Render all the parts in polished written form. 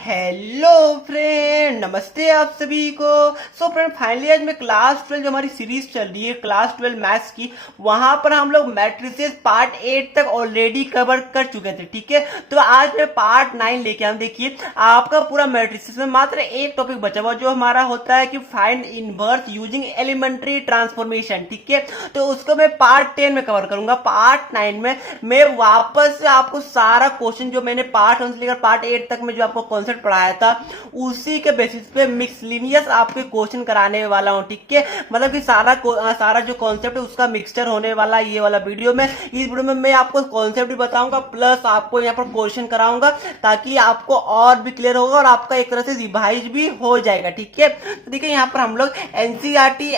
Hello friend, नमस्ते आप सभी को। फ्रेंड, फाइनली आज मैं क्लास 12 जो हमारी सीरीज चल रही है क्लास 12 मैथ्स की, वहां पर हम लोग मैट्रिसेस पार्ट 8 तक ऑलरेडी कवर कर चुके थे। ठीक है, तो आज मैं पार्ट 9 लेके आऊँ। देखिए, आपका पूरा मैट्रिसेस में मात्र एक टॉपिक बचा हुआ जो हमारा होता है कि find inverse using elementary transformation. ठीक है, तो उसको मैं पार्ट 10 में कवर करूंगा। पार्ट 9 में मैं वापस से आपको सारा क्वेश्चन जो मैंने पार्ट 1 से लेकर पार्ट 8 तक में जो आपको कॉन्सेप्ट पढ़ाया था उसी के बेसिस पे मिक्सलिनियस आपके क्वेश्चन कराने वाला हूं। ठीक है, मतलब कि सारा जो कॉन्सेप्ट है उसका मिक्सचर होने वाला ये वाला वीडियो में। इस वीडियो में मैं आपको कॉन्सेप्ट भी बताऊंगा प्लस आपको यहाँ पर क्वेश्चन कराऊंगा ताकि आपको और भी क्लियर होगा और आपका एक तरह से रिवाइज भी हो जाएगा। ठीक है, तो देखिए यहाँ पर हम लोग NCERT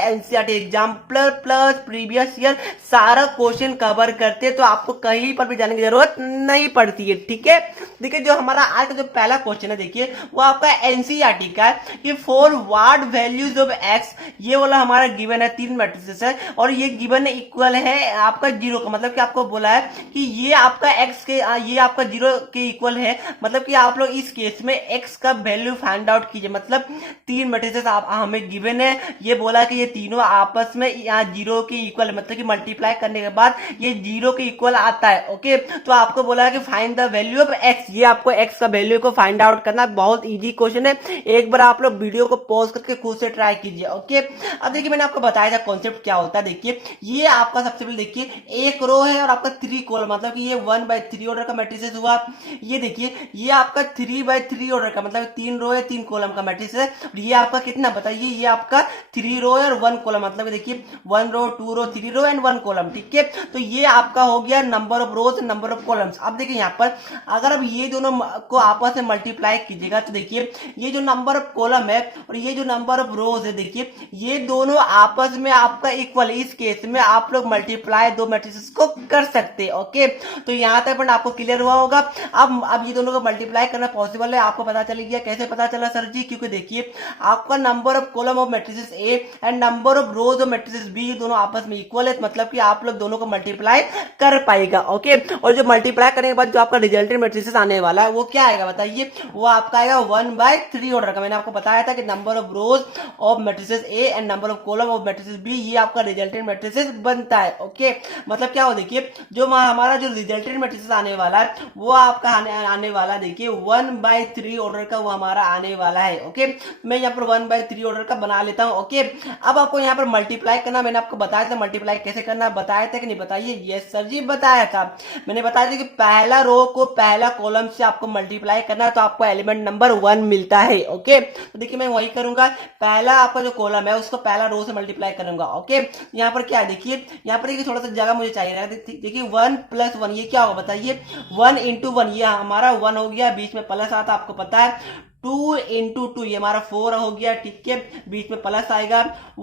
example plus previous year सारा क्वेश्चन कवर करते हैं, तो आपको कहीं पर भी जाने की जरूरत नहीं पड़ती है। ठीक है, देखिए जो हमारा आज का जो पहला क्वेश्चन है, देखिए वो आपका एनसीईआरटी का है कि for what values of x, ये वाला हमारा गिवन है, तीन मैट्रिसेस है और ये गिवन इक्वल है आपका जीरो का। मतलब कि आपको बोला है कि ये आपका एक्स के ये आपका जीरो के इक्वल है। मतलब कि आप लोग इस केस में एक्स का वैल्यू फाइंड आउट कीजिए। मतलब तीन मैट्रिसेस आप हमें गिवन है, ये बोला कि ये तीनों आपस में यहाँ जीरो के इक्वल है, मतलब कि मल्टीप्लाई करने के बाद ये जीरो के इक्वल आता है। ओके, तो आपको बोला है कि find the value of x, ये आपको एक्स का वैल्यू को फाइंड आउट करना। बहुत इजी क्वेश्चन है, एक बार आप लोग वीडियो को पॉज करके खुद से ट्राई कीजिए। ओके, अब देखिए मैंने आपको बताया था कॉन्सेप्ट क्या होता है। देखिए ये आपका सबसे पहले देखिए एक रो है और आपका 3 कॉलम, मतलब कि ये 1/3 ऑर्डर का मैट्रिसेस हुआ। ये देखिए ये आपका 3/3 ऑर्डर का, मतलब 3 रो है 3 कॉलम का मैट्रिक्स है। ये आपका कितना बताइए, ये आपका 3 रो है और 1 कॉलम, मतलब देखिए 1 रो 2 रो 3 रो एंड 1 कॉलम। ठीक है, तो ये आपका हो गया number of rose number of columns. अब देखिए यहाँ पर अगर अब ये दोनों को आपस में मल्टीप्लाई कीजिएगा तो देखिए ये जो नंबर ऑफ कॉलम है और ये जो नंबर ऑफ रोज है, देखिए ये दोनों आपस में आपका इक्वल। इस केस में आप लोग मल्टीप्लाई दो मैट्रिसेस को कर सकते हैं। ओके, तो यहां तक पर आपको क्लियर हुआ होगा। अब ये दोनों को मल्टीप्लाई करना पॉसिबल है, आपको पता चल गया। कैसे पता चला सर जी? क्योंकि देखिए आपका number of column of matrices A and number of rows of matrices B दोनों आपस में इक्वल है, मतलब कि आप लोग दोनों को मल्टीप्लाई कर पाएगा। ओके, और जो मल्टीप्लाई करने के बाद जो आपका रिजल्टेंट मैट्रिसेस आने वाला है वो क्या आएगा बताइए? वो आपका आएगा 1/3 ऑर्डर का। मैंने आपको बताया था कि number of rows of matrices A and number of column of matrices B, ये आपका रिजल्टेंट मैट्रिसेस बनता है। ओके, मतलब क्या हो, देखिए जो हमारा जो रिजल्टेंट मैट्रिसेस आने वाला है वो आपका आने वाला, देखिए 1/3 ऑर्डर का वो हमारा आने वाला है। ओके, मैं यहाँ पर 1/3 ऑर्डर का बना लेता हूँ। ओके, अब आपको यहाँ पर मल्टीप्लाई करना, मैंने आपको बताया था मल्टीप्लाई कैसे करना, बताया था कि नहीं बताइए? यस सर जी बताया था। मैंने बताया था कि पहला रो को पहला कॉलम से आपको मल्टीप्लाई करना है तो आपको एलिमेंट नंबर 1 मिलता है। ओके, तो देखिए मैं वही करूंगा, पहला आपका जो कॉलम है उसको पहला रो से मल्टीप्लाई करूंगा। ओके, यहाँ पर क्या है, देखिए यहाँ पर थोड़ा सा जगह मुझे चाहिए। देखिए 1 + 1 ये क्या होगा बताइए? 1 × 1, ये हमारा 1 हो गया, बीच में प्लस आता आपको पता है। 2 × 2 ये हमारा 4 हो गया। ठीक है, बीच में प्लस आएगा।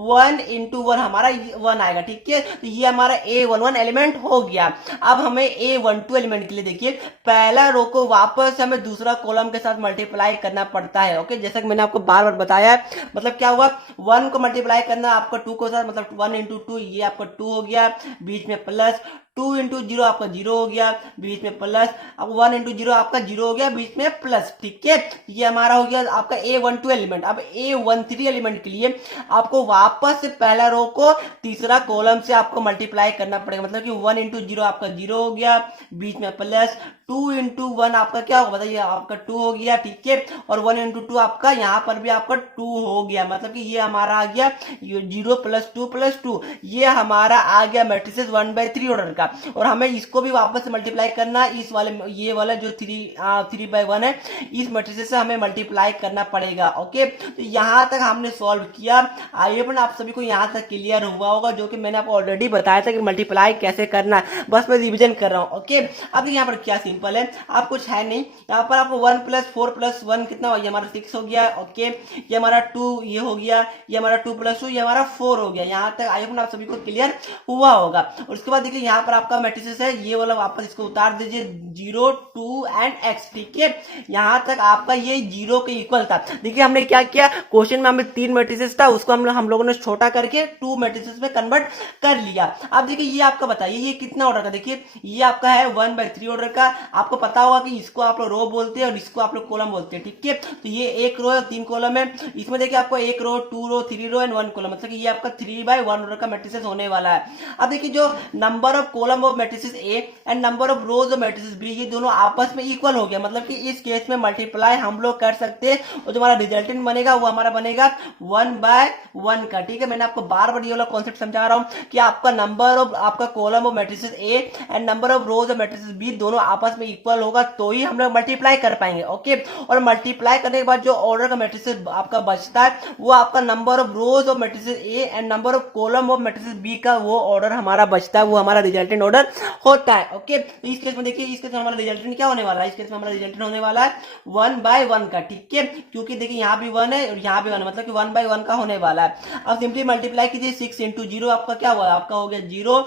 1 × 1 हमारा 1 आएगा। ठीक है, तो ये हमारा A11 एलिमेंट हो गया। अब हमें A12 एलिमेंट के लिए देखिए पहला रो को वापस हमें दूसरा कॉलम के साथ मल्टीप्लाई करना पड़ता है। ओके, जैसा कि मैंने आपको बार बार बताया है। मतलब क्या हुआ, 1 को मल्टीप्लाई करना आपका 2 को साथ, मतलब 1 × 2 ये आपका 2 हो गया, बीच में प्लस। 2 × 0 आपका 0 हो गया, बीच में प्लस। अब 1 × 0 आपका 0 हो गया, बीच में प्लस। ठीक है, ये हमारा हो गया आपका A12 एलिमेंट। अब A13 एलिमेंट के लिए आपको वापस से पहला रो को तीसरा कॉलम से आपको मल्टीप्लाई करना पड़ेगा। मतलब कि 1 × 0 आपका 0 हो गया, बीच में प्लस। 2 × 1 आपका क्या होगा बताइए? आपका 2 हो गया। ठीक है, और 1 × 2 आपका यहाँ पर भी आपका 2 हो गया। मतलब कि ये हमारा आ गया 0 + 2 + 2, ये हमारा आ गया मैट्रिसेस 1/3 ऑर्डर का। और हमें इसको भी वापस से मल्टीप्लाई करना, इस वाले ये वाला जो 3/1 है इस मैट्रिसेस से हमें मल्टीप्लाई करना पड़ेगा। ओके, तो यहां तक हमने सॉल्व किया। आई होप आप सभी को यहां तक क्लियर हुआ होगा, जो कि मैंने आपको ऑलरेडी बताया था कि मल्टीप्लाई कैसे करना है, बस मैं रिविजन कर रहा हूं। ओके, अब यहाँ पर क्या सिंपल है, आप कुछ है नहीं, यहाँ पर आपको 1 + 4 + 1 कितना हो गया? हमारा 6 हो गया। ओके, ये हमारा 2 ये हो गया, ये हमारा 2 + 2 ये हमारा 4 हो गया। यहाँ तक आई होप आप सभी को क्लियर हुआ होगा। और उसके बाद देखिए यहाँ पर आपका मैट्रिसेस है, ये वाला वापस इसको उतार दीजिए 0 2 एंड x, ठीक है। यहां तक आपका ये 0 के इक्वल था। देखिए हमने क्या किया, क्वेश्चन में हमें 3 मैट्रिसेस था, उसको हम लोगों ने छोटा करके 2 मैट्रिसेस में कन्वर्ट कर लिया। अब देखिए ये आपका बताइए ये कितना ऑर्डर का, देखिए ये आपका है 1/3 ऑर्डर का। आपको पता होगा कि इसको आप लोग रो बोलते हैं और इसको आप लोग कॉलम बोलते हैं, ठीक है। तो ये एक रो है 3 कॉलम है, इसमें देखिए आपको 1 रो 2 रो 3 रो एंड 1 कॉलम, मतलब कि ये आपका 3/1 ऑर्डर का मैट्रिसेस होने वाला है। अब देखिए जो number of column of matrices A and number of rows of matrices B, ये दोनों आपस में इक्वल हो गया, मतलब कि इस केस में मल्टीप्लाई हम लोग कर सकते हैं और जो हमारा रिजल्टेंट बनेगा वो हमारा बनेगा 1/1 का, ठीक है। मैंने आपको बार बार ये वाला कॉन्सेप्ट समझा रहा हूं कि आपका नंबर ऑफ आपका column of matrices A and number of rows of matrices B दोनों आपस में इक्वल होगा तो ही हम लोग मल्टीप्लाई कर पाएंगे, ओके। और मल्टीप्लाई करने के बाद जो ऑर्डर का मैट्रिसेस आपका बचता है वो आपका number of rows of matrices A and number of column of matrices B का वो ऑर्डर हमारा बचता है, वो हमारा रिजल्टेंट ऑर्डर होता है, ओके। तो इस केस में देखिए इस केस में हमारा रिजल्टेंट क्या होने वाला है, इस केस में हमारा रिजल्टेंट होने वाला है 1/1 का, ठीक है। क्योंकि देखिए यहाँ भी 1 है और यहाँ भी 1 है, मतलब कि 1/1 का होने वाला है। अब सिंपली मल्टीप्लाई कीजिए, 6 × 0 आपका क्या हुआ, आपका हो गया 0,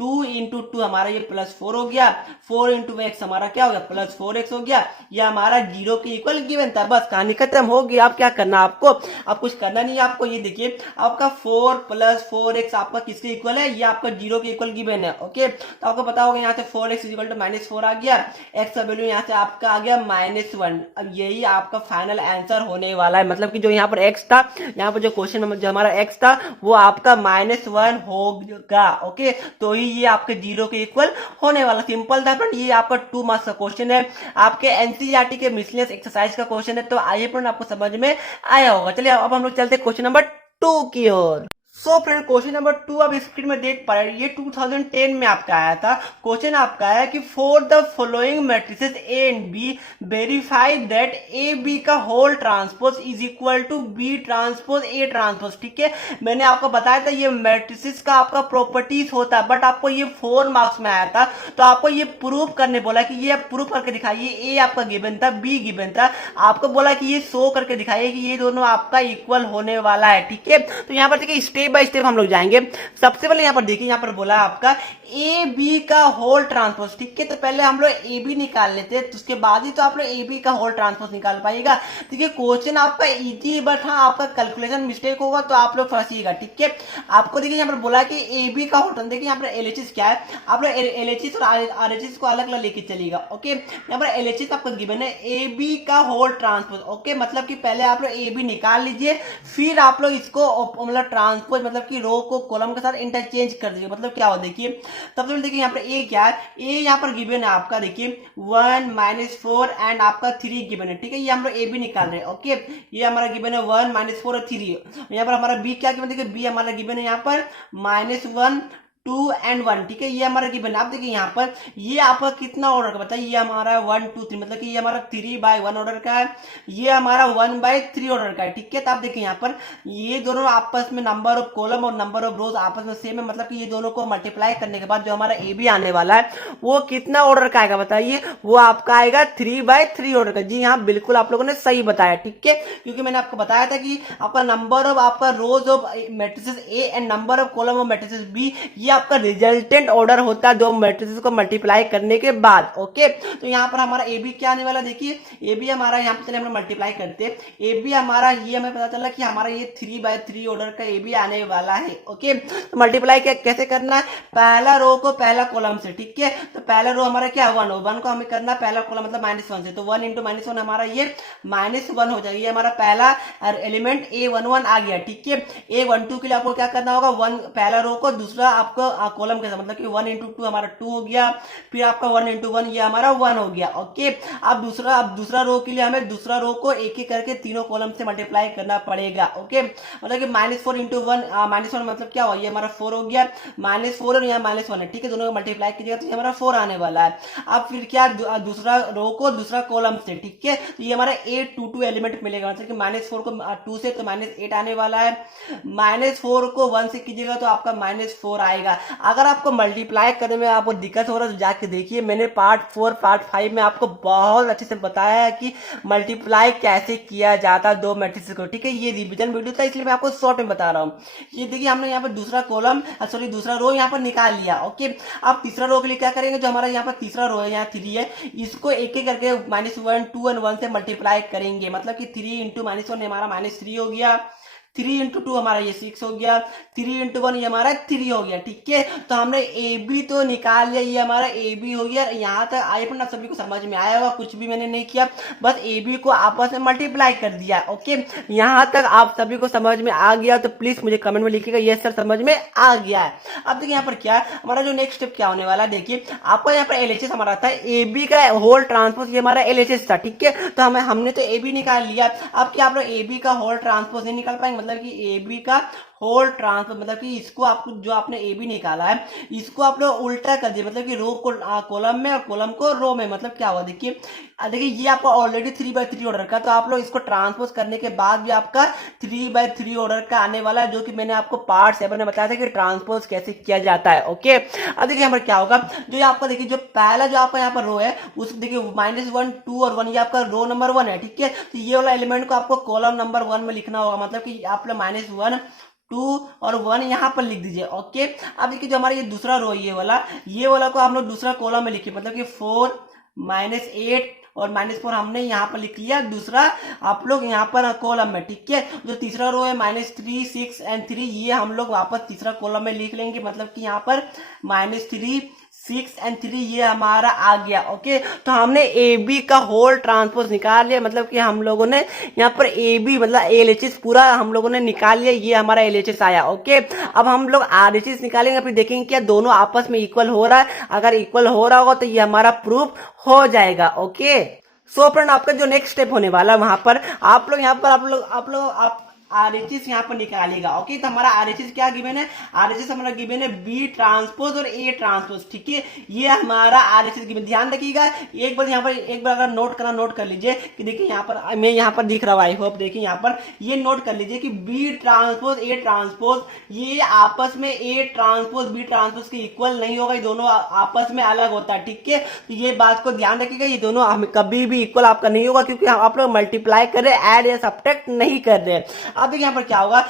2 × 2 हमारा ये +4 हो गया, 4 × x हमारा क्या हो गया +4x हो गया, ये हमारा 0 के इक्वल गिवन था। बस कहानी खत्म हो गई। आप क्या करना, आपको आप कुछ करना नहीं है आपको। ये देखिए आपका 4 + 4x आपका किसके इक्वल है, ये आपका 0 के इक्वल गिवन है, ओके। तो आपको पता होगा यहाँ से 4x = -4 आ गया, x का वैल्यू यहाँ से आपका आ गया -1। अब यही आपका फाइनल आंसर होने वाला है, मतलब कि जो यहाँ पर x था, यहाँ पर जो क्वेश्चन में जो हमारा x था वो आपका -1 होगा, ओके। तो ये आपके 0 के इक्वल होने वाला, सिंपल था फ्रेंड। ये आपका 2 मार्क्स का क्वेश्चन है, आपके एनसीईआरटी के मिसलेनियस एक्सरसाइज का क्वेश्चन है। तो आइए फ्रेंड आपको समझ में आया होगा। चलिए अब हम लोग चलते हैं क्वेश्चन नंबर 2 की ओर। सो फ्रेंड क्वेश्चन नंबर 2 आप स्क्रीन में देख पा रहे हैं, ये 2010 में आपका आया था। क्वेश्चन आपका है कि for the following matrices A and B verify that A B का whole transpose is equal to B transpose A transpose, ठीक है। मैंने आपको बताया था ये मैट्रिसेस का आपका प्रॉपर्टीज होता है, बट आपको ये 4 मार्क्स में आया था। तो आपको ये प्रूव करने बोला कि ये प्रूव करके दिखाइए, ए आपका गिवन था, बी गिवन था, आपको बोला कि ये शो करके दिखाइए कि ये दोनों आपका इक्वल होने वाला है, ठीक है। तो यहाँ पर देखिए स्टेप बाय स्टेप हम लोग जाएंगे। सबसे पहले यहाँ पर देखिए, यहाँ पर बोला आपका ए बी का होल ट्रांसपोज, ठीक है। तो पहले हम लोग ए बी निकाल लेते हैं, तो उसके बाद ही तो आप लोग ए बी का होल ट्रांसपोज निकाल पाएगा। देखिए क्वेश्चन आपका इजी, बट हाँ आपका कैलकुलेशन मिस्टेक होगा तो आप लोग फंसिएगा, ठीक है। आपको देखिए यहाँ पर बोला कि ए बी का होल, देखिए यहाँ पर एलएचएस क्या है, आप लोग एलएचएस और आरएचएस को अलग अलग लेके चलिएगा, ओके। यहाँ पर एलएचएस आपका गिवन है ए बी का होल ट्रांसपोज, ओके। मतलब कि पहले आप लोग ए बी निकाल लीजिए, फिर आप लोग इसको मतलब ट्रांसपोज मतलब कि रो को कॉलम के साथ इंटरचेंज कर दीजिए। मतलब क्या हो देखिए, तब तो देखिए यहाँ पर ए क्या है, ए यहाँ पर गिवन है आपका, देखिए 1 -4 एंड आपका 3 गिवन है, ठीक है। ये हम लोग ए बी निकाल रहे हैं, ओके। ये हमारा गिवन है 1 -4 और 3। यहाँ पर हमारा बी क्या गिवन, देखिए बी हमारा गिवन है यहाँ पर -1 2 एंड 1, ठीक है। ये हमारा गिवन है। आप देखिए यहाँ पर ये आपका कितना ऑर्डर का बताइए, ये हमारा 1 2 3, मतलब कि ये हमारा 3/1 ऑर्डर का है, ये हमारा 1/3 ऑर्डर का है, ठीक है। तो आप देखिए यहाँ पर ये दोनों आपस में नंबर ऑफ कॉलम और नंबर ऑफ रोज आपस में सेम है, मतलब कि ये दोनों को मल्टीप्लाई करने के बाद जो हमारा ए बी आने वाला है वो कितना ऑर्डर का आएगा बताइए, वो आपका आएगा 3/3 ऑर्डर का। जी हाँ बिल्कुल आप लोगों ने सही बताया, ठीक है। क्योंकि मैंने आपको बताया था कि आपका नंबर ऑफ आपका rows of matrices A and number of column of matrices B, ये आपका रिजल्टेंट ऑर्डर होता है दो मैट्रिसेस को मल्टीप्लाई करने के बाद, ओके। तो यहाँ पर हमारा ए बी क्या आने वाला, देखिए ए बी हमारा यहाँ पे चले हम मल्टीप्लाई करते हैं, ए बी हमारा ये हमें पता चला कि हमारा ये 3/3 ऑर्डर का ए बी आने वाला है, ओके। तो मल्टीप्लाई कैसे करना है, पहला रो को पहला कॉलम से, ठीक है। तो पहला रो हमारा क्या 1 को हमें करना पहला कॉलम मतलब -1 से, तो 1 × -1 हमारा ये -1 हो जाएगा। ये हमारा पहला एलिमेंट A11 आ गया, ठीक है। A12 के लिए आपको क्या करना होगा, 1 पहला रो को दूसरा आपको कॉलम के साथ, मतलब कि 1 × 2 हमारा 2 हो गया, फिर आपका 1 × 1 ये हमारा 1 हो गया, ओके। अब दूसरा रो के लिए हमें दूसरा रो को एक एक करके तीनों कॉलम से मल्टीप्लाई करना पड़ेगा, ओके। मतलब कि -4 × 1 -1 मतलब क्या हुआ, ये हमारा 4 हो गया, -4 और यहाँ -1 है, ठीक है। दोनों को मल्टीप्लाई कीजिएगा तो ये हमारा 4 आने वाला है। अब फिर क्या दूसरा रो को दूसरा कॉलम से, ठीक है। तो ये हमारा 822 एलिमेंट मिलेगा, मतलब कि -4 को 2 से तो -8 आने वाला है, -4 को 1 से कीजिएगा तो आपका -4 आएगा। जाएगा। अगर आपको मल्टीप्लाई करने में आपको दिक्कत हो रहा है तो जाके देखिए, मैंने पार्ट 4 पार्ट 5 में आपको बहुत अच्छे से बताया है कि मल्टीप्लाई कैसे किया जाता है दो मैट्रिक्स को। ठीक है, ये रिवीजन वीडियो था इसलिए मैं आपको शॉर्ट में बता रहा हूँ। ये देखिए हमने यहाँ पर दूसरा कॉलम सॉरी दूसरा रो यहाँ पर निकाल लिया। ओके, अब तीसरा रो के लिए क्या करेंगे, जो हमारा यहाँ पर तीसरा रो है, यहाँ 3 है, इसको एक एक करके -1 2 और 1 से मल्टीप्लाई करेंगे। मतलब कि 3 इंटू -1 हमारा -3 हो गया, 3 इंटू 2 हमारा ये 6 हो गया, 3 इंटू 1 ये हमारा 3 हो गया। ठीक है, तो हमने ए बी तो निकाल लिया, ये हमारा ए बी हो गया। यहाँ तक आए पर ना सभी को समझ में आया होगा, कुछ भी मैंने नहीं किया, बस ए बी को आपस में मल्टीप्लाई कर दिया। ओके, यहाँ तक आप सभी को समझ में आ गया तो प्लीज मुझे कमेंट में लिखिएगा ये सर समझ में आ गया है। अब देखिए यहाँ पर क्या हमारा जो नेक्स्ट स्टेप क्या होने वाला है, देखिए आपको यहाँ पर एलएचएस हमारा था, ए बी का होल ट्रांसपोज ये हमारा एलएचएस था। ठीक है, तो हमने तो ए बी निकाल लिया। अब क्या आप लोग ए बी का होल ट्रांसपोज नहीं निकाल पाएंगे, मतलब कि ए बी का होल ट्रांसफर, मतलब कि इसको आपको जो आपने ए बी निकाला है इसको आप लोग उल्टा कर दिए, मतलब कि रो को कॉलम में और कॉलम को रो में। मतलब क्या हुआ, देखिए ये आपका ऑलरेडी 3/3 ऑर्डर का, तो आप लोग इसको ट्रांसपोज करने के बाद भी आपका 3/3 ऑर्डर का आने वाला है, जो कि मैंने आपको पार्ट 7 में बताया था कि ट्रांसपोज कैसे किया जाता है। ओके, अब देखिए यहाँ पर क्या होगा, जो आपका देखिए जो पहला जो आपका यहाँ पर रो है उस देखिए -1 2 और 1 ये आपका रो नंबर 1 है। ठीक है, तो ये वाला एलिमेंट को आपको कॉलम नंबर 1 में लिखना होगा, मतलब कि आप लोग -1 2 और 1 यहाँ पर लिख दीजिए। ओके, अब देखिए जो हमारा ये दूसरा रो ये वाला को हम लोग दूसरा कॉलम में लिखिए, मतलब कि 4 -8 और -4 हमने यहाँ पर लिख लिया दूसरा आप लोग यहाँ पर कॉलम में। ठीक है, जो तीसरा रो है -3 6 और 3 ये हम लोग वापस तीसरा कॉलम में लिख लेंगे, मतलब कि यहाँ पर -3 6 और 3 ये हमारा आ गया। ओके, तो हमने ए बी का होल ट्रांसपोज निकाल लिया, मतलब कि हम लोगों ने यहाँ पर ए बी मतलब एलएचएस पूरा हम लोगों ने निकाल लिया, ये हमारा एलएचएस आया। ओके, अब हम लोग आरएचएस निकालेंगे, फिर देखेंगे क्या दोनों आपस में इक्वल हो रहा है। अगर इक्वल हो रहा होगा तो ये हमारा प्रूफ हो जाएगा। ओके, सो फ्रेंड आपका जो नेक्स्ट स्टेप होने वाला है वहां पर आप लोग यहाँ पर आप लोग आरएचएस यहाँ पर निकालेगा। ओके, तो हमारा आरएचएस क्या गिवन है, आरएचएस हमारा गिवन है बी ट्रांसपोज और ए ट्रांसपोज। ठीक है, ये हमारा आरएचएस गिवन, ध्यान रखिएगा एक बार यहाँ पर एक बार अगर नोट कर लीजिए कि देखिए यहाँ पर मैं यहाँ पर दिख रहा हूँ, आई होप देखिए यहाँ पर ये नोट कर लीजिए कि बी ट्रांसपोज ए ट्रांसपोज ये आपस में ए ट्रांसपोज बी ट्रांसपोज के इक्वल नहीं होगा, ये दोनों आपस में अलग होता है। ठीक है, तो ये बात को ध्यान रखिएगा, ये दोनों कभी भी इक्वल आपका नहीं होगा, क्योंकि आप लोग मल्टीप्लाई कर रहे ऐड या सब्ट्रैक्ट नहीं कर रहे। अब देखिए यहाँ पर क्या होगा,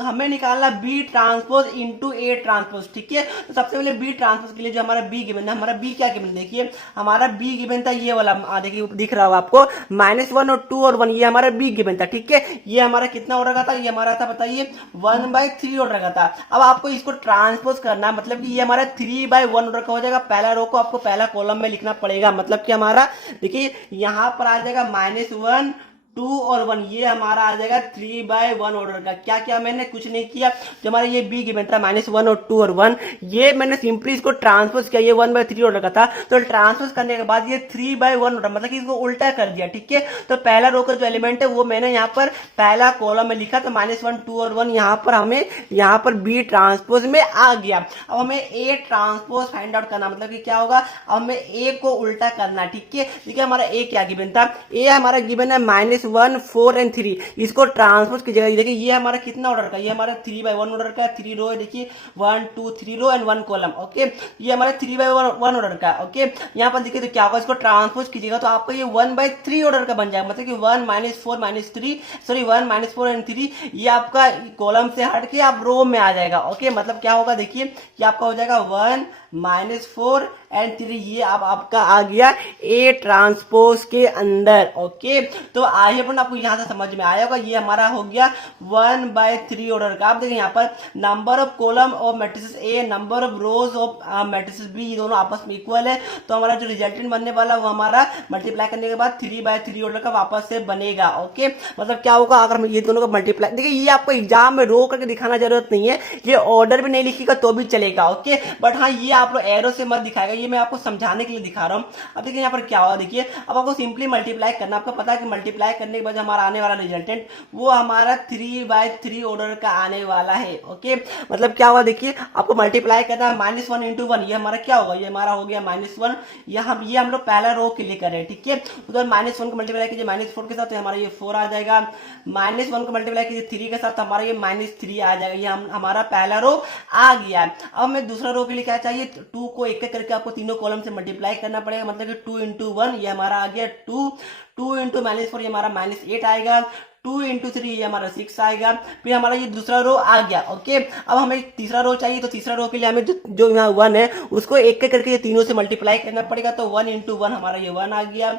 हमें निकालना B transpose into A transpose. ठीक है, तो सबसे पहले बी ट्रांसपोज के लिए जो हमारा बी गिवन है, हमारा बी क्या गिवन, देखिए हमारा बी गिवन था ये वाला, देखिए दिख रहा होगा आपको -1 और 2 और 1 ये हमारा बी गिवन था। ठीक है, ये हमारा कितना ऑर्डर का था, ये हमारा था बताइए 1/3 ऑर्डर का था। अब आपको इसको ट्रांसपोज करना है, मतलब कि ये हमारा 3/1 ऑर्डर का हो जाएगा। पहला रो को आपको पहला कॉलम में लिखना पड़ेगा, मतलब कि हमारा देखिए यहाँ पर आ जाएगा -1 2 और 1 ये हमारा आ जाएगा 3/1 ऑर्डर का। क्या क्या मैंने कुछ नहीं किया, जो हमारा ये बी गिवन था -1 और 2 और 1 ये मैंने सिंपली इसको ट्रांसपोज किया, ये 1/3 ऑर्डर का था, तो ट्रांसपोज करने के बाद ये 3/1 ऑर्डर मतलब कि इसको उल्टा कर दिया। ठीक है, तो पहला रो का जो एलिमेंट है वो मैंने यहाँ पर पहला कॉलम में लिखा, तो -1 2 और 1 यहाँ पर हमें यहाँ पर बी ट्रांसपोज में आ गया। अब हमें ए ट्रांसपोज फाइंड आउट करना, मतलब कि क्या होगा, अब हमें ए को उल्टा करना। ठीक है, देखिए हमारा ए क्या गिवन था, ए हमारा गिवन है -1 4 और 3, इसको ट्रांसपोज कीजिएगा। देखिए ये हमारा कितना ऑर्डर का, ये हमारा 3/1 ऑर्डर का, 3 रो है, देखिए 1 2 3 रो एंड 1 कॉलम। ओके, ये हमारा 3/1 ऑर्डर का। ओके, यहाँ पर देखिए तो क्या होगा, इसको ट्रांसपोज कीजिएगा तो आपको ये 1/3 ऑर्डर का बन जाएगा, मतलब कि 1 -4 -3 सॉरी 1 -4 और 3 ये आपका कॉलम से हट के आप रो में आ जाएगा। ओके, मतलब क्या होगा, देखिए ये आपका हो जाएगा 1 -4 और 3 ये आपका आ गया ए ट्रांसपोज के अंदर। ओके, तो आइए अपन आपको यहाँ से समझ में आया होगा, ये हमारा हो गया 1/3 ऑर्डर का। आप देखिए यहाँ पर number of column of matrices A, number of rows of matrices B, ये दोनों आपस में इक्वल है, तो हमारा जो रिजल्टेंट बनने वाला वो हमारा मल्टीप्लाई करने के बाद 3/3 ऑर्डर का वापस से बनेगा। ओके, मतलब क्या होगा, अगर हम ये दोनों का मल्टीप्लाई, देखिए ये आपको एग्जाम में रो करके दिखाना जरूरत नहीं है, ये ऑर्डर भी नहीं लिखिएगा तो भी चलेगा। ओके, बट हाँ ये आप लोग एरो से मत दिखाएगा, ये मैं आपको समझाने के लिए दिखा रहा हूँ। अब देखिए यहाँ पर क्या होगा, देखिए अब आपको सिंपली मल्टीप्लाई करना, आपको पता है कि मल्टीप्लाई करने के बाद हमारा आने वाला रिजल्टेंट वो हमारा 3/3 ऑर्डर का आने वाला है। ओके, मतलब क्या हुआ, देखिए आपको मल्टीप्लाई करना है -1 इंटू 1, ये हमारा क्या होगा, ये हमारा हो गया -1, ये हम लोग पहला रो के लिए कर रहे हैं। ठीक है, उधर -1 को मल्टीप्लाई कीजिए -4 के साथ तो हमारा ये 4 आ जाएगा, -1 को मल्टीप्लाई कीजिए 3 के साथ तो हमारा ये -3 आ जाएगा। ये हमारा पहला रो आ गया है। अब हमें दूसरा रो के लिए क्या चाहिए, 2 को एक एक करके आपको तीनों कॉलम से मल्टीप्लाई करना पड़ेगा, मतलब कि 2 इंटू 1 ये हमारा आ गया 2, 2 इंटू -4 ये हमारा -8 आएगा, 2 इंटू 3 ये हमारा 6 आएगा, फिर हमारा ये दूसरा रो आ गया। ओके, अब हमें तीसरा रो चाहिए, तो तीसरा रो के लिए हमें जो यहाँ 1 है उसको एक एक करके ये तीनों से मल्टीप्लाई करना पड़ेगा, तो 1 इंटू 1 हमारा ये 1 आ गया,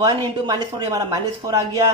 1 इंटू -4 ये हमारा -4 आ गया,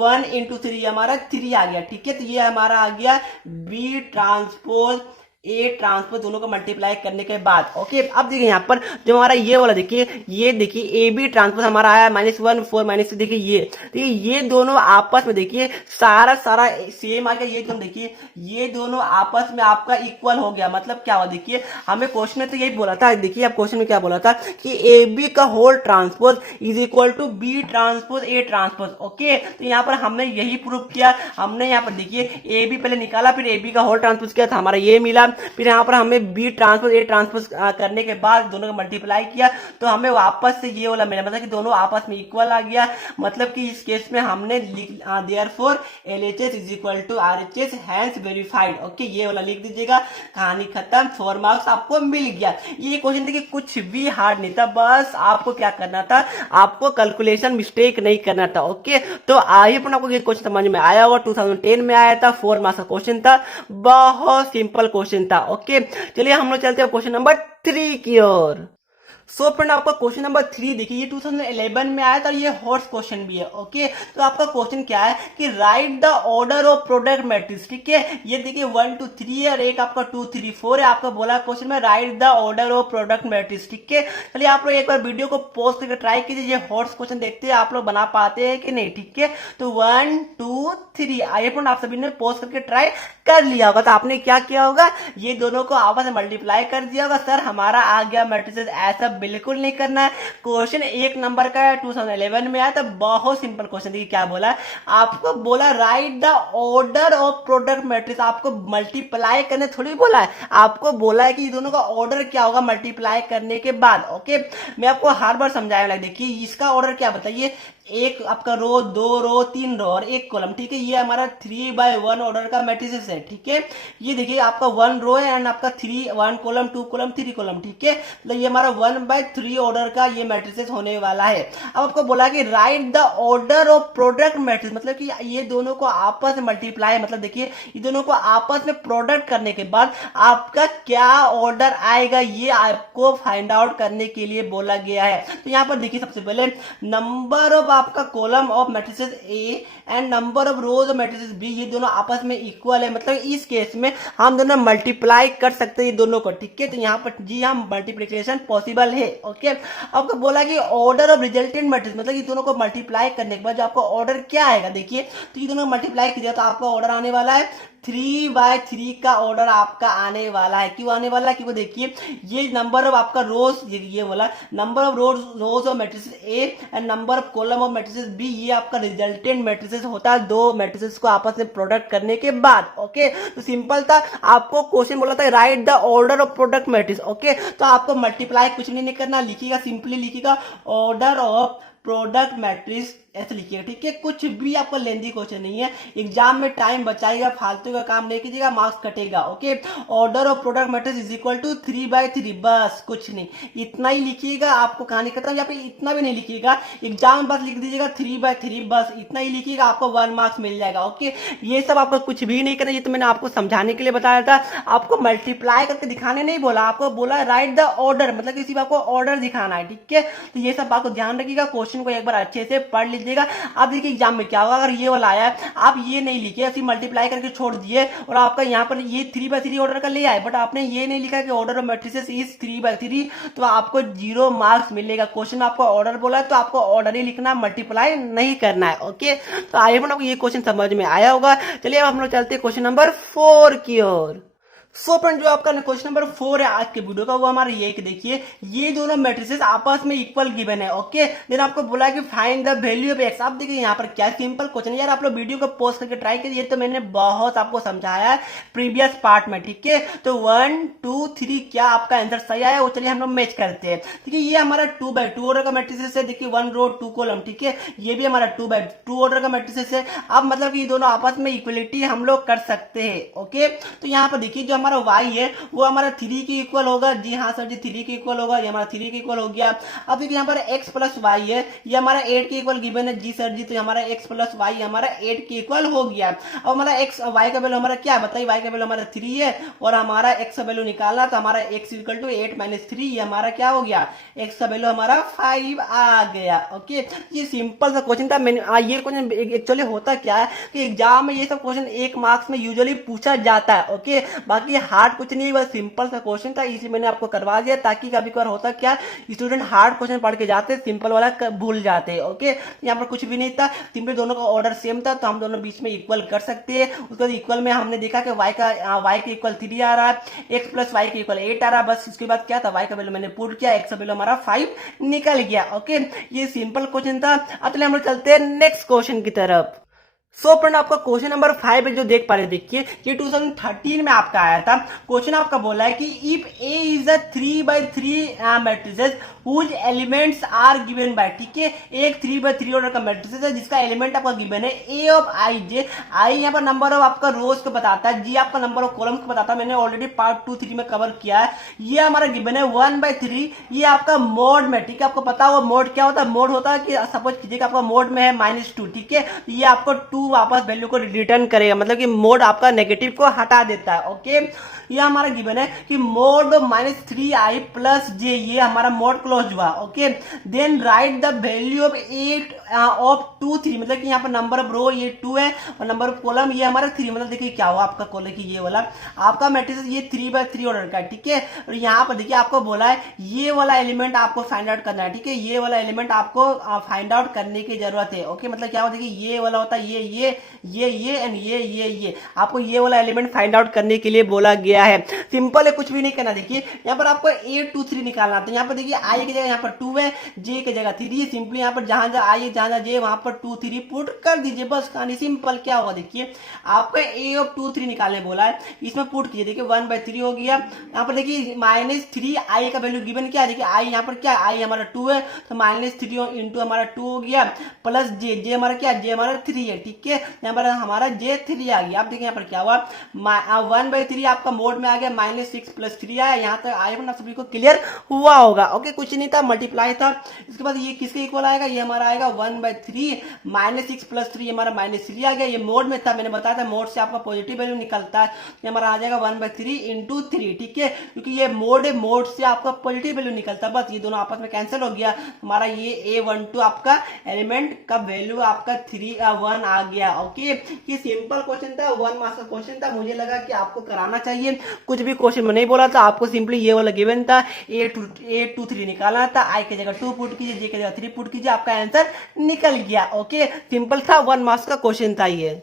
1 इंटू 3 ये हमारा 3 आ गया। ठीक है, तो ये हमारा आ गया बी ट्रांसपोज ए ट्रांसपोज दोनों को मल्टीप्लाई करने के बाद। ओके, अब देखिए यहाँ पर जो हमारा ये वाला देखिए, ये देखिए ए बी ट्रांसपोज हमारा आया -1 4 -3, देखिए ये दोनों आपस में देखिए सारा सेम आ गया। ये दोनों देखिए ये दोनों आपस में आपका इक्वल हो गया, मतलब क्या हुआ, देखिए हमें क्वेश्चन में तो यही बोला था, देखिए अब क्वेश्चन में क्या बोला था कि ए बी का whole transpose is equal to B transpose A transpose. Okay, तो यहाँ पर हमने यही प्रूव किया। हमने यहाँ पर देखिए ए बी पहले निकाला, फिर ए बी का होल ट्रांसपोज किया था, हमारा ये मिला, फिर यहाँ पर हमें बी ट्रांसपोज ए ट्रांसपोज करने के बाद दोनों का मल्टीप्लाई किया तो हमें वापस से ये वाला मिला, मतलब कि दोनों आपस में इक्वल आ गया। मतलब कि इस केस में हमने therefore LHS is equal to RHS hence verified. Okay, ये वाला लिख दीजिएगा, कहानी खत्म, 4 मार्क्स आपको मिल गया। ये क्वेश्चन देखिए कुछ भी हार्ड नहीं था, बस आपको क्या करना था, आपको कैलकुलेशन मिस्टेक नहीं करना था। ओके, तो आई पर आपको ये क्वेश्चन समझ में आया होगा, 2010 में आया था, 4 मार्क्स का क्वेश्चन था, बहुत सिंपल क्वेश्चन था। ओके, चलिए हम लोग चलते हैं क्वेश्चन नंबर 3 की ओर। सो फ्रेंड आपका क्वेश्चन नंबर 3 देखिए, ये 2011 में आया था, ये हॉर्स क्वेश्चन भी है। ओके, तो आपका क्वेश्चन क्या है कि right the order of product matrix. ठीक है, ये देखिए 1 2 3 है और एक आपका 2 3 4 है। आपका बोला क्वेश्चन में right the order of product matrix. ठीक है, चलिए आप लोग एक बार वीडियो को पॉज करके ट्राई कीजिए, ये हॉर्स क्वेश्चन देखते हैं आप लोग बना पाते हैं कि नहीं। ठीक है, तो 1 2 3 आइए फ्रेंड, आप सभी ने पॉज करके ट्राई कर लिया होगा, तो आपने क्या किया होगा, ये दोनों को आपस में मल्टीप्लाई कर दिया होगा। सर हमारा आ गया मैट्रिसेस, ऐसा बिल्कुल नहीं करना है। क्वेश्चन 1 नंबर का है, 2011 में आया था, बहुत सिंपल क्वेश्चन। देखिए क्या बोला, आपको बोला right the order of product matrix, आपको मल्टीप्लाई करने थोड़ी बोला है, आपको बोला है कि ये दोनों का ऑर्डर क्या होगा मल्टीप्लाई करने के बाद। ओके, मैं आपको हर बार समझाया, देखिए इसका ऑर्डर क्या बताइए, एक आपका रो, 2 रो, 3 रो और 1 कॉलम। ठीक है, ये हमारा 3/1 ऑर्डर का मैट्रिसेस है। ठीक है, ये देखिए आपका 1 रो है एंड आपका 1 कॉलम 2 कॉलम 3 कॉलम। ठीक है, तो ये हमारा 1/3 ऑर्डर का ये मैट्रिसेस होने वाला है। अब आपको बोला कि right the order of product matrix, मतलब कि ये दोनों को आपस में मल्टीप्लाई, मतलब देखिए ये दोनों को आपस में प्रोडक्ट करने के बाद आपका क्या ऑर्डर आएगा, ये आपको फाइंड आउट करने के लिए बोला गया है। तो यहाँ पर देखिए सबसे पहले नंबर ऑफ आपका column of matrices A and number of rows of matrices B, ये दोनों आपस में इक्वल है, मतलब इस केस में हम दोनों मल्टीप्लाई कर सकते हैं ये दोनों को। ठीक है, तो यहाँ पर जी हम मल्टीप्लिकेशन पॉसिबल है। ओके, आपको बोला कि ऑर्डर ऑफ रिजल्टेंट मैट्रिक्स, मतलब ये दोनों को मल्टीप्लाई करने के बाद जो आपको ऑर्डर क्या आएगा, देखिए तो ये दोनों मल्टीप्लाई कीजिए तो आपका ऑर्डर आने वाला है 3/3 का ऑर्डर आपका आने वाला है। क्यों आने वाला है, क्योंकि देखिए ये नंबर ऑफ आपका रोज, ये वाला number of rows of matrices A and number of column of matrices B, ये आपका रिजल्टेंट मैट्रिसेस होता है दो मैट्रिसेस को आपस में प्रोडक्ट करने के बाद। ओके, तो सिंपल था, आपको क्वेश्चन बोला था right the order of product matrix. Okay, तो आपको मल्टीप्लाई कुछ नहीं करना, लिखिएगा सिंपली लिखिएगा ऑर्डर ऑफ प्रोडक्ट मैट्रिक्स ऐसे लिखिएगा। ठीक है, कुछ भी आपका लेंदी क्वेश्चन नहीं है, एग्जाम में टाइम बचाएगा, फालतू का काम नहीं कीजिएगा, मार्क्स कटेगा। Okay, order of product matrix is equal to 3/3, बस कुछ नहीं, इतना ही लिखिएगा, आपको कहानी खत्म। या फिर इतना भी नहीं लिखिएगा, एग्जाम बस लिख दीजिएगा 3/3, बस इतना ही लिखिएगा, आपको 1 मार्क्स मिल जाएगा। ओके, ये सब आपको कुछ भी नहीं करना, ये तो मैंने आपको समझाने के लिए बताया था, आपको मल्टीप्लाई करके दिखाने नहीं बोला, आपको बोला राइट द ऑर्डर, मतलब कि सिर्फ आपको ऑर्डर दिखाना है। ठीक है, तो ये सब आपको ध्यान रखिएगा, क्वेश्चन को एक बार अच्छे से पढ़ लीजिएगा। अब देखिए एग्जाम में क्या होगा, अगर ये वाला आया आप ये नहीं लिखे, सिर्फ मल्टीप्लाई करके छोड़ दिए और आपका यहाँ पर ये 3/3 ऑर्डर का ले आए, बट आपने ये नहीं लिखा कि ऑर्डर ऑफ मैट्रिसेस इज 3/3, तो आपको 0 मार्क्स मिलेगा। क्वेश्चन आपको ऑर्डर बोला तो आपको ऑर्डर ही लिखना, मल्टीप्लाई नहीं करना है। ओके, तो आई होप आपको ये क्वेश्चन समझ में आया होगा। चलिए अब हम लोग चलते हैं क्वेश्चन नंबर 4 की ओर। सो फ्रेंड जो आपका क्वेश्चन नंबर 4 है आज के वीडियो का, वो हमारा ये कि देखिए ये दोनों मैट्रिसेस आपस में इक्वल गिवन है। ओके, देन आपको बोला है कि find the value of x. आप देखिए यहाँ पर क्या सिंपल क्वेश्चन है यार, आप लोग वीडियो को पॉज करके ट्राई करिए, तो मैंने बहुत आपको समझाया है प्रीवियस पार्ट में। ठीक है, तो 1 2 3 क्या आपका आंसर सही आया, वो चलिए हम लोग मैच करते हैं। ठीक है, ये हमारा 2x2 ऑर्डर का मैट्रिसेस है। देखिए 1 रो 2 कॉलम। ठीक है, ये भी हमारा 2x2 ऑर्डर का मैट्रिसेस है। अब मतलब कि ये दोनों आपस में इक्वलिटी हम लोग कर सकते हैं। ओके, तो यहाँ पर देखिए जो हमारा y है वो हमारा 3 के इक्वल होगा। जी हाँ सर जी, 3 के इक्वल होगा, ये हमारा 3 के इक्वल हो गया। अब देखिए यहाँ पर x प्लस वाई है, ये हमारा 8 के इक्वल गिवन है। जी सर जी, तो हमारा x प्लस वाई हमारा 8 के इक्वल हो गया। अब हमारा x y का वैल्यू हमारा क्या है बताइए, y का वैल्यू हमारा 3 है और हमारा x का वैल्यू निकालना, तो हमारा x इक्वल टू 8 माइनस 3, ये हमारा क्या हो गया, x का वैल्यू हमारा 5 आ गया। ओके, ये सिंपल सा क्वेश्चन था। मैंने ये क्वेश्चन एक्चुअली होता क्या है कि एग्जाम में ये सब क्वेश्चन 1 मार्क्स में यूजुअली पूछा जाता है। ओके, बाकी हार्ड कुछ नहीं, बस सिंपल सा क्वेश्चन था, इसलिए मैंने आपको करवा दिया, ताकि कभी कभार होता क्या स्टूडेंट हार्ड क्वेश्चन पढ़ के जाते सिंपल वाला भूल जाते हैं। ओके, यहाँ पर कुछ भी नहीं था, सिंपल दोनों का ऑर्डर सेम था, तो हम दोनों बीच में इक्वल कर सकते हैं। उसके बाद इक्वल में हमने देखा कि y के इक्वल 3 आ रहा है, x प्लस वाई के इक्वल 8 आ रहा है। बस इसके बाद क्या था, y का वैल्यू मैंने पुट किया, x का वैल्यू हमारा 5 निकल गया। ओके, ये सिंपल क्वेश्चन था। अब चलिए हम लोग चलते हैं नेक्स्ट क्वेश्चन की तरफ। सो फ्रेंड आपका क्वेश्चन नंबर 5 है जो देख पा रहे, देखिए ये 2013 में आपका आया था। क्वेश्चन आपका बोला है कि if A is a 3x3 matrices whose elements are given by. ठीक है, एक 3x3 ऑर्डर का मैट्रिसेस है जिसका एलिमेंट आपका गिवन है ए ऑफ आई जे। आई यहाँ पर नंबर ऑफ आपका रोज को बताता है, जी आपका नंबर ऑफ कॉलम को बताता है। मैंने ऑलरेडी पार्ट 2 3 में कवर किया है। ये हमारा गिवन है 1/3, ये आपका मोड में। ठीक है, आपको पता हुआ मोड क्या होता है, मोड होता है कि सपोज कीजिए आपका मोड में है -2। ठीक है, ये आपको 2 वापस वैल्यू को रिटर्न करेगा, मतलब कि मोड आपका नेगेटिव को हटा देता है। ओके, ये हमारा गिवन है कि मोड -3i प्लस जे, ये हमारा मोड क्लोज हुआ। Okay, then write the value of 8 ऑफ 2 3, मतलब कि यहाँ पर नंबर ऑफ रो ये 2 है और नंबर ऑफ कॉलम ये हमारा 3। मतलब देखिए क्या हुआ आपका कॉलम की ये वाला आपका मैट्रिक्स ये 3/3 ऑर्डर का। ठीक है, और यहाँ पर देखिए आपको बोला है ये वाला एलिमेंट आपको फाइंड आउट करना है। ठीक है, ये वाला एलिमेंट आपको फाइंड आउट करने की जरूरत है। ओके, मतलब क्या होता है, देखिए ये वाला होता है ये एंड ये आपको ये वाला एलिमेंट फाइंड आउट करने के लिए बोला गया है। सिंपल है, कुछ भी नहीं करना। देखिए यहाँ पर आपको 8 2 3 निकालना, तो यहाँ पर देखिए आई की जगह यहाँ पर 2 है, जे की जगह 3 है। सिंपली यहाँ पर जहां जहां आई जहां जे वहां पर 2 3 पुट कर दीजिए, बस कहानी सिंपल। क्या होगा देखिए, आपको ए ऑफ 2 3 निकालने बोला है, इसमें पुट कीजिए। देखिए 1/3 हो गया। यहाँ पर देखिए -3 आई का वैल्यू गिवन क्या है, देखिए आई यहाँ पर क्या, आई हमारा 2 है, तो -3 इंटू हमारा 2 हो गया, प्लस जे हमारा क्या, जे हमारा 3 है। ठीक है, यहाँ पर हमारा जे 3 आ गया। आप देखिए यहाँ पर क्या हुआ, 1/3 आपका मोड में आ गया, -6 + 3 आया। यहाँ तक आया ना, सभी को क्लियर हुआ होगा। ओके, कुछ नहीं था, मल्टीप्लाई था। इसके बाद ये किसके इक्वल आएगा, ये हमारा आएगा 1/3 -6 + 3 हमारा -3 आ गया। ये मोड में था, मैंने बताया था मोड से आपका पॉजिटिव वैल्यू निकलता है। ये हमारा आ जाएगा 1/3 × 3। ठीक है, क्योंकि ये मोड है, मोड से आपका पॉजिटिव वैल्यू निकलता है। बस ये दोनों आपस में कैंसिल हो गया, हमारा ये A12 आपका एलिमेंट का वैल्यू आपका 1 आ गया। ओके, ये सिंपल क्वेश्चन था, 1 मार्क्स का क्वेश्चन था। मुझे लगा कि आपको कराना चाहिए, कुछ भी क्वेश्चन में नहीं बोला था, आपको सिंपली ये वाला गिवन था, A 2 3 निकालना था। आई की जगह 2 पुट कीजिए, जे की जगह 3 पुट कीजिए, आपका आंसर निकल गया। ओके, सिंपल था, 1 मार्क्स का क्वेश्चन था ये।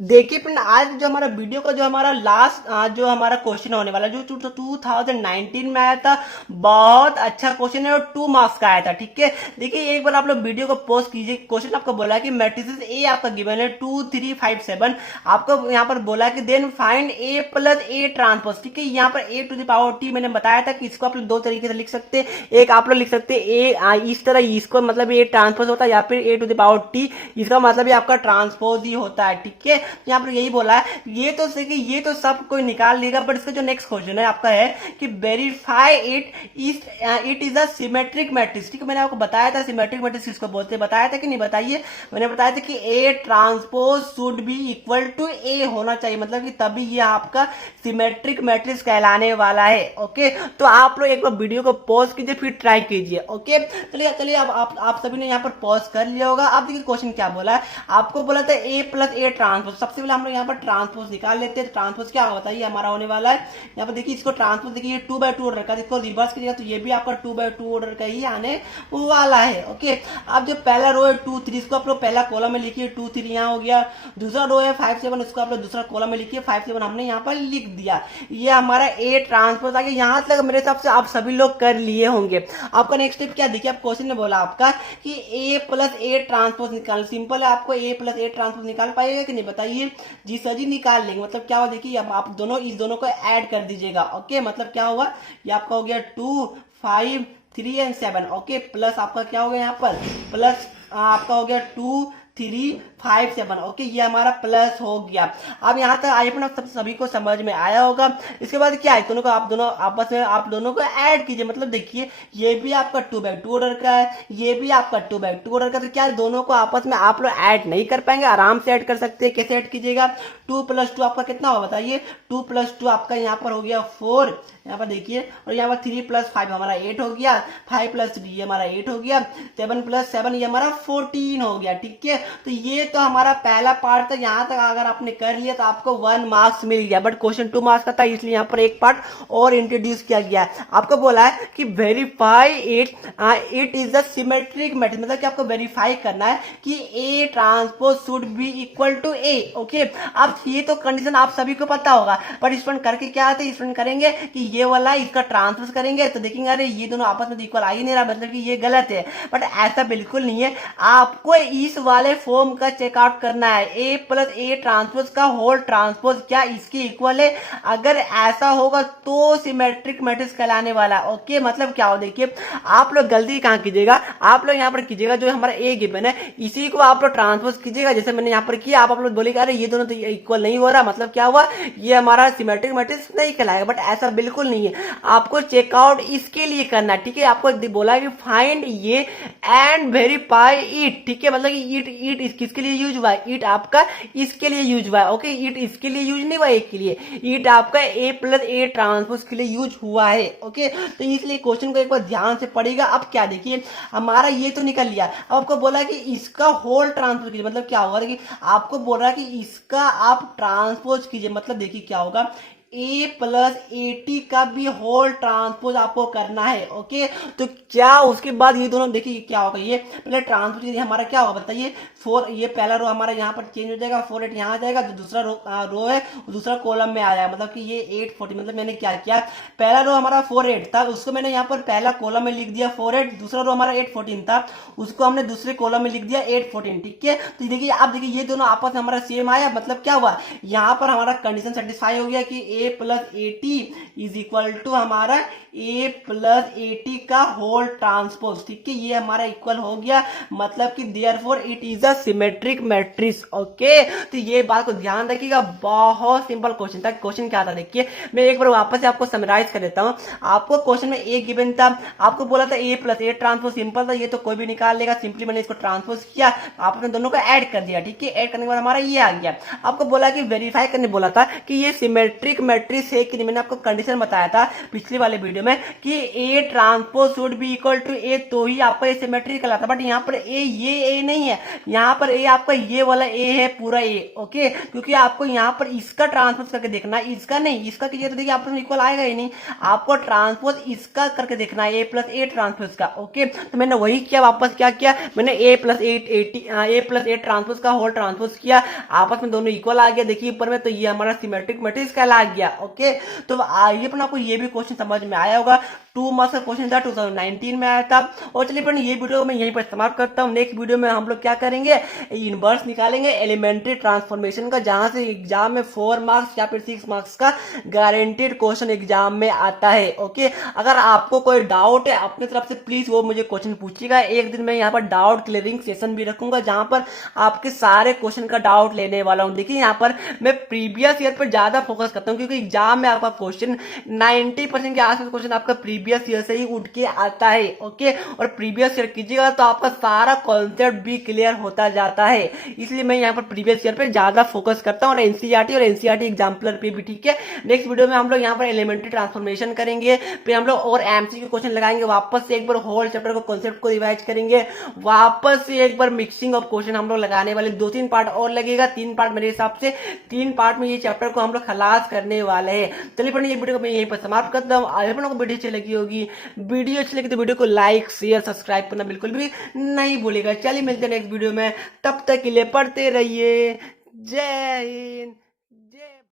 देखिए फ्रेंड, आज जो हमारा वीडियो का जो हमारा लास्ट जो हमारा क्वेश्चन होने वाला जो 2019 में आया था, बहुत अच्छा क्वेश्चन है और 2 मार्क्स का आया था। ठीक है, देखिए एक बार आप लोग वीडियो को पॉज कीजिए। क्वेश्चन आपको बोला है कि मैट्रिसेस ए आपका गिवन है 2 3 5 7, आपको यहाँ पर बोला है कि then find A plus A transpose. ठीक है, यहाँ पर a to the power t मैंने बताया था कि इसको आप लोग 2 तरीके से लिख सकते हैं। एक आप लोग लिख सकते हैं ए इस तरह, इसको मतलब ए ट्रांसपोज होता है, या फिर a to the power t, इसका मतलब ये आपका ट्रांसपोज ही होता है। ठीक है, यहाँ पर यही बोला है। ये तो सही, ये तो सब कोई निकाल लेगा, बट इसका जो नेक्स्ट क्वेश्चन है आपका है कि verify it is a symmetric matrix. ठीक है, मैंने आपको बताया था सिमेट्रिक मैट्रिक्स किसको बोलते हैं, बताया था कि नहीं बताइए, मैंने बताया था कि A transpose should be equal to A होना चाहिए, मतलब कि तभी ये आपका सिमेट्रिक मैट्रिक्स कहलाने वाला है। ओके, तो आप लोग एक बार वीडियो को पॉज कीजिए, फिर ट्राई कीजिए। ओके, चलिए आप सभी ने यहाँ पर पॉज कर लिया होगा। आप देखिए क्वेश्चन क्या बोला है, आपको बोला था ए प्लस ए ट्रांसपोज। सबसे पहले हम लोग यहाँ पर ट्रांसपोज निकाल लेते हैं। ट्रांसपोज क्या बताइए हमारा होने वाला है, यहाँ पर देखिए इसको ट्रांसपोज देखिए 2/2 ऑर्डर का, इसको रिवर्स करिएगा तो ये भी आपका 2/2 ऑर्डर का ही आने वाला है। ओके, अब जो पहला रो है 2 3, इसको आप लोग पहला कॉलम में लिखिए 2 3 यहाँ हो गया। दूसरा रो है 5 7, इसको आप लोग दूसरा कॉलम में लिखिए 5 7 हमने यहाँ पर लिख दिया। ये हमारा ए ट्रांसपोज आ गया। यहाँ तक मेरे हिसाब से आप सभी लोग कर लिए होंगे। आपका नेक्स्ट स्टेप क्या देखिए, आप क्वेश्चन में बोला आपका कि ए प्लस ए ट्रांसपोज निकाल, सिंपल है, आपको ए प्लस ए ट्रांसपोज निकाल पाएगा कि नहीं बताइए। जी सर जी निकाल लेंगे। मतलब क्या हुआ देखिए, अब आप दोनों इस दोनों को ऐड कर दीजिएगा। ओके, मतलब क्या हुआ, ये आपका हो गया 2 5 3 एंड 7। ओके, प्लस आपका क्या हो गया यहाँ पर, प्लस आपका हो गया 2 3 5 7। ओके, ये हमारा प्लस हो गया। अब यहाँ तक आई अपना सभी को समझ में आया होगा। इसके बाद क्या है, दोनों को आप दोनों आपस में आप दोनों को ऐड कीजिए। मतलब देखिए ये भी आपका 2/2 ऑर्डर का है, ये भी आपका 2/2 ऑर्डर का, तो क्या दोनों को आपस में आप लोग ऐड नहीं कर पाएंगे, आराम से ऐड कर सकते हैं। कैसे ऐड कीजिएगा, 2 + 2 आपका कितना होगा बताइए, 2 + 2 आपका यहाँ पर हो गया 4, यहाँ पर देखिए, और यहाँ पर 3 + 5 हमारा 8 हो गया, 5 + 3 ये हमारा 8 हो गया, 7 + 7 ये हमारा 14 हो गया। ठीक है, तो ये तो हमारा पहला पार्ट था। यहाँ तक अगर आपने कर लिया तो आपको 1 मार्क्स मिल गया। बट क्वेश्चन 2 मार्क्स का था, इसलिए यहाँ पर एक पार्ट और इंट्रोड्यूस किया गया है। आपको बोला है कि verify it is the symmetric matrix, मतलब कि आपको वेरीफाई करना है कि A transpose should be equal to A. Okay, अब ये तो कंडीशन आप सभी को पता होगा, बट स्टूडेंट करके क्या आते हैं, स्टूडेंट करेंगे कि ये वाला इसका ट्रांसपोज करेंगे तो देखेंगे अरे ये दोनों आपस में इक्वल आ ही नहीं रहा, मतलब कि ये गलत है। बट ऐसा बिल्कुल नहीं है, आपको इस वाले फॉर्म का चेकआउट करना है, ए प्लस ए ट्रांसपोज का होल ट्रांसपोज क्या इसके इक्वल है। अगर ऐसा होगा तो सिमेट्रिक मैट्रिक्स कहलाने वाला है। ओके, मतलब क्या हो देखिए, आप लोग गलती कहां कीजिएगा, आप लोग यहाँ पर कीजिएगा जो हमारा ए गिवन है इसी को आप लोग ट्रांसपोज कीजिएगा, जैसे मैंने यहाँ पर किया। आप लोग बोलेगा अरे ये दोनों तो इक्वल नहीं हो रहा, मतलब क्या हुआ, ये हमारा सिमेट्रिक मैट्रिक्स नहीं कहलाएगा। बट ऐसा बिल्कुल नहीं है, आपको चेकआउट इसके लिए करना है। ठीक है, आपको बोला है कि फाइंड ये एंड वेरीफाई इट। ठीक है, मतलब कि इट किसके लिए यूज हुआ है, इट आपका इसके लिए यूज हुआ है। ओके, इट इसके लिए यूज नहीं हुआ एक के लिए, इट आपका ए प्लस ए ट्रांसपोज के लिए यूज हुआ है। ओके, तो इसलिए क्वेश्चन को एक बार ध्यान से पढ़िएगा। अब क्या देखिए, हमारा ये तो निकल लिया। अब आपको बोला कि इसका होल ट्रांसपोज कीजिए, मतलब क्या होगा, देखिए आपको बोल रहा है कि इसका आप ट्रांसपोज कीजिए, मतलब देखिए क्या होगा, ए प्लस एटी का भी होल ट्रांसपोज आपको करना है। ओके, तो क्या उसके बाद ये दोनों देखिए क्या होगा, ये पहले ट्रांसपोज हमारा क्या होगा बताइए, 4, ये पहला रो हमारा यहाँ पर चेंज हो जाएगा, 4 8 यहाँ आ जाएगा, तो दूसरा रो है दूसरा कॉलम में आ जाएगा, मतलब कि ये 8 14। मतलब मैंने क्या किया, पहला रो हमारा 4 8 था, उसको मैंने यहाँ पर पहला कॉलम में लिख दिया 4 8, दूसरा रो हमारा 8 14 था, उसको हमने दूसरे कॉलम में लिख दिया 8 14। ठीक है, तो देखिए आप देखिए ये दोनों आपस में हमारा सेम आया, मतलब क्या हुआ, यहाँ पर हमारा कंडीशन सेटिस्फाई हो गया कि A plus A T is equal to हमारा ए प्लस एटी का होल ट्रांसपोज। ठीक है, ये हमारा इक्वल हो गया, मतलब कि therefore it is a symmetric matrix. Okay, तो ये बात को ध्यान रखिएगा, बहुत सिंपल क्वेश्चन था। क्वेश्चन क्या था देखिए, मैं एक बार वापस से आपको समराइज कर देता हूं। आपको क्वेश्चन में ए गिवन था, आपको बोला था ए प्लस ए ट्रांसपोज, सिंपल था, ये तो कोई भी निकाल लेगा। सिंपली मैंने इसको ट्रांसपोज किया, आपने दोनों को ऐड कर दिया। ठीक है, ऐड करने के बाद हमारा ये आ गया। आपको बोला कि वेरीफाई करने बोला था कि ये सिमेट्रिक मैट्रिक्स है कि नहीं। मैंने आपको कंडीशन बताया था पिछले वाले वीडियो में कि A transpose should be equal to A, तो ही आपका ये सिमेट्रिक कहलाता। बट यहाँ पर ए, ये ए नहीं है, यहाँ पर ए आपका ये वाला ए है, पूरा ए। ओके, क्योंकि आपको यहाँ पर इसका ट्रांसपोज करके देखना है, इसका नहीं। इसका कीजिए तो देखिए आपको इक्वल आएगा ही नहीं, आपको ट्रांसपोज इसका करके देखना है, ए प्लस ए ट्रांसपोज का। ओके, तो मैंने वही किया, वापस क्या किया मैंने, ए प्लस ए ट्रांसपोज का होल ट्रांसपोज किया, आपस में दोनों इक्वल आ गया। देखिए ऊपर में, तो ये हमारा सिमेट्रिक मैट्रिक्स कहला गया। ओके, तो ये पर आपको ये भी क्वेश्चन समझ में आया होगा। 2 मार्क्स का क्वेश्चन था, 2019 में आया था। और चलिए फ्रेंड, ये वीडियो मैं यहीं पर समाप्त करता हूँ। नेक्स्ट वीडियो में हम लोग क्या करेंगे, इनवर्स निकालेंगे एलिमेंट्री ट्रांसफॉर्मेशन का, जहां से एग्जाम में 4 मार्क्स या फिर 6 मार्क्स का गारंटेड क्वेश्चन एग्जाम में आता है। ओके, अगर आपको कोई डाउट है अपनी तरफ से, प्लीज वो मुझे क्वेश्चन पूछिएगा। एक दिन मैं यहाँ पर डाउट क्लियरिंग सेशन भी रखूंगा, जहां पर आपके सारे क्वेश्चन का डाउट लेने वाला हूँ। देखिए यहाँ पर मैं प्रीवियस ईयर पर ज्यादा फोकस करता हूँ, क्योंकि एग्जाम में आपका क्वेश्चन 90% के आसपास क्वेश्चन आपका प्रीवियस ईयर से ही उठ के आता है। ओके, और प्रीवियस ईयर कीजिएगा तो आपका सारा कॉन्सेप्ट भी क्लियर होता जाता है, इसलिए मैं यहाँ पर प्रीवियस ईयर पे ज्यादा फोकस करता हूँ, और एनसीईआरटी और एनसीईआरटी एग्जाम्पलर पे भी। ठीक है, नेक्स्ट वीडियो में हम लोग यहाँ पर एलिमेंट्री ट्रांसफॉर्मेशन करेंगे, फिर हम लोग और एमसीक्यू क्वेश्चन लगाएंगे, वापस से एक बार होल चैप्टर को कॉन्सेप्ट को रिवाइज करेंगे, वापस से एक बार मिक्सिंग ऑफ क्वेश्चन हम लोग लगाने वाले, 2-3 पार्ट और लगेगा, 3 पार्ट मेरे हिसाब से, 3 पार्ट में ये चैप्टर को हम लोग खलास करने वाले हैं। चलिए फ्रेंड, ये वीडियो को मैं यहीं पर समाप्त करता हूँ। आप लोगों को वीडियो अच्छी लगी होगी, वीडियो अच्छी लगी तो वीडियो को लाइक शेयर सब्सक्राइब करना बिल्कुल भी नहीं भूलेगा। चलिए मिलते हैं नेक्स्ट वीडियो में, तब तक के लिए पढ़ते रहिए। जय हिंद।